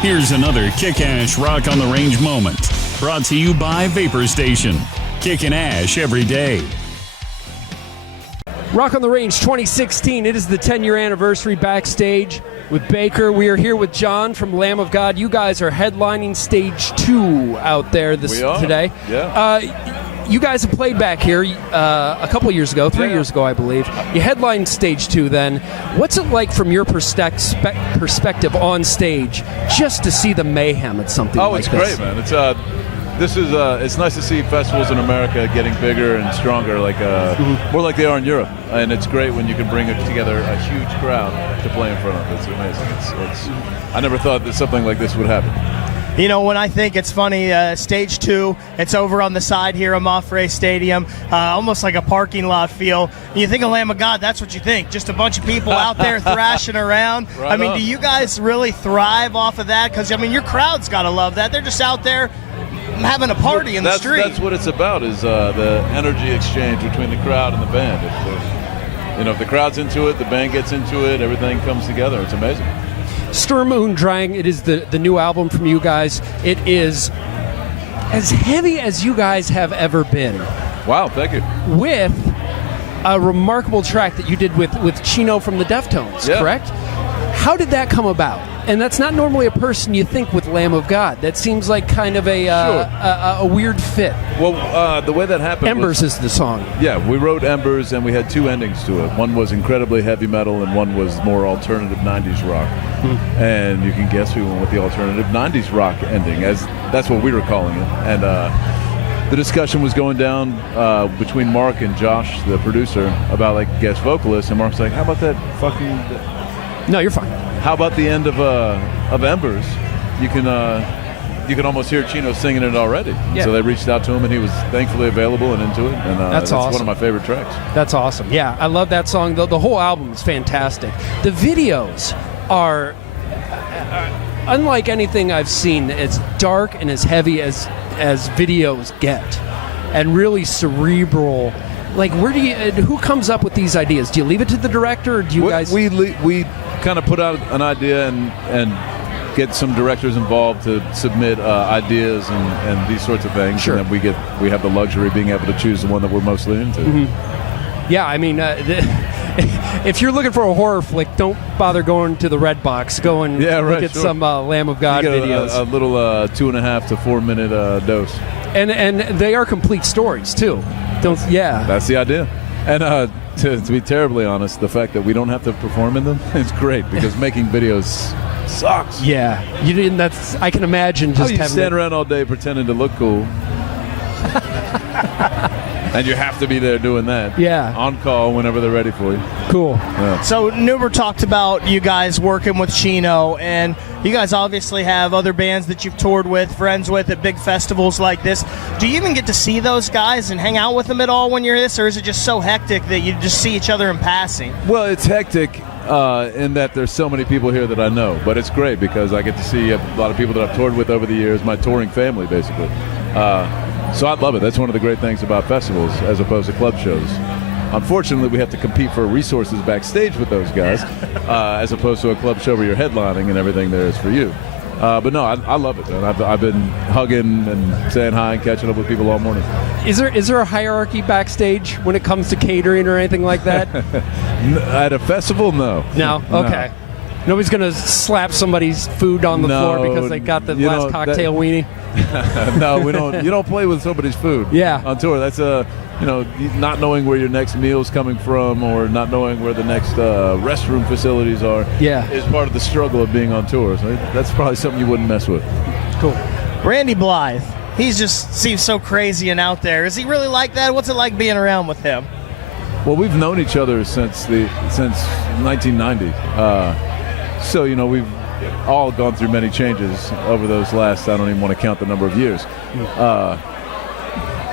Here's another Kick-Ash Rock on the Range moment, brought to you by Vapor Station. Kickin' ash every day. Rock on the Range 2016. It is the 10-year anniversary backstage with Baker. We are here with John from Lamb of God. You guys are headlining Stage 2 out there today. Yeah. You guys have played back here a couple years ago, 3 years ago, I believe. You headlined Stage 2 then. What's it like from your perspective on stage just to see the mayhem at something like this? Oh, it's great, man. It's nice to see festivals in America getting bigger and stronger, more like they are in Europe. And it's great when you can bring together a huge crowd to play in front of. It's amazing. I never thought that something like this would happen. You know, when I think it's funny, Stage 2, it's over on the side here at Moffray Stadium, almost like a parking lot feel. And you think of Lamb of God, that's what you think, just a bunch of people out there thrashing around. Right on. Do you guys really thrive off of that? Because, your crowd's got to love that. They're just out there having a party in the street. That's what it's about, is the energy exchange between the crowd and the band. If the crowd's into it, the band gets into it, everything comes together. It's amazing. Sturm und Drang, it is the new album from you guys. It is as heavy as you guys have ever been. Wow, thank you. With a remarkable track that you did with Chino from the Deftones, correct? How did that come about? And that's not normally a person you think with Lamb of God. That seems like kind of a weird fit. Well, the way that happened Embers is the song. Yeah, we wrote Embers, and we had two endings to it. One was incredibly heavy metal, and one was more alternative 90s rock. And you can guess we went with the alternative 90s rock ending, as that's what we were calling it. And the discussion was going down between Mark and Josh, the producer, about guest vocalists, and Mark's like, how about that fucking... No, you're fine. How about the end of Embers? You can almost hear Chino singing it already. Yeah. So they reached out to him, and he was thankfully available and into it. And that's awesome. One of my favorite tracks. That's awesome. Yeah, I love that song. The whole album is fantastic. The videos are unlike anything I've seen. It's dark and as heavy as videos get, and really cerebral. Who comes up with these ideas? Do you leave it to the director, or do you guys? We kind of put out an idea and get some directors involved to submit ideas and these sorts of things. Sure. And then we have the luxury of being able to choose the one that we're mostly into. Mm-hmm. Yeah, if you're looking for a horror flick, don't bother going to the Red Box. Go and look at some Lamb of God videos. A little 2.5 to 4 minute dose. And they are complete stories too. That's the idea. And to be terribly honest, the fact that we don't have to perform in them is great, because making videos sucks. Yeah, I can imagine just having stand around all day pretending to look cool. And you have to be there doing that. Yeah. On call whenever they're ready for you. Cool. Yeah. So Nuber talked about you guys working with Chino, and you guys obviously have other bands that you've toured with, friends with at big festivals like this. Do you even get to see those guys and hang out with them at all when you're this, or is it just so hectic that you just see each other in passing? Well, it's hectic in that there's so many people here that I know, but it's great because I get to see a lot of people that I've toured with over the years, my touring family, basically. So I love it. That's one of the great things about festivals as opposed to club shows. Unfortunately, we have to compete for resources backstage with those guys as opposed to a club show where you're headlining and everything there is for you. But no, I love it, man. I've been hugging and saying hi and catching up with people all morning. Is there a hierarchy backstage when it comes to catering or anything like that? At a festival, no. No? Okay. Nobody's going to slap somebody's food on the floor because they got the last cocktail weenie? No, we don't. You don't play with somebody's food on tour. That's not knowing where your next meal's coming from or not knowing where the next restroom facilities are is part of the struggle of being on tour. So that's probably something you wouldn't mess with. Cool. Randy Blythe, he just seems so crazy and out there. Is he really like that? What's it like being around with him? Well, we've known each other since 1990. So, we've all gone through many changes over those last, I don't even want to count the number of years.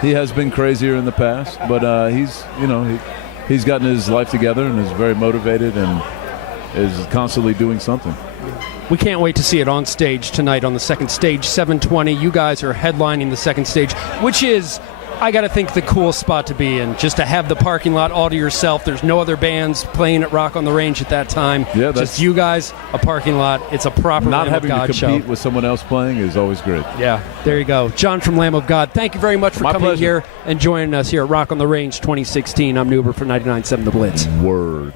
He has been crazier in the past, but he's gotten his life together and is very motivated and is constantly doing something. We can't wait to see it on stage tonight on the second stage, 7:20. You guys are headlining the second stage, which is I got to think the coolest spot to be in, just to have the parking lot all to yourself. There's no other bands playing at Rock on the Range at that time. Yeah, just you guys, a parking lot. It's a proper not Lamb having of God to compete show. with someone else playing is always great. Yeah, there you go. John from Lamb of God, thank you very much for My coming pleasure. here and joining us here at Rock on the Range 2016. I'm Nuber for 99.7 The Blitz. Word.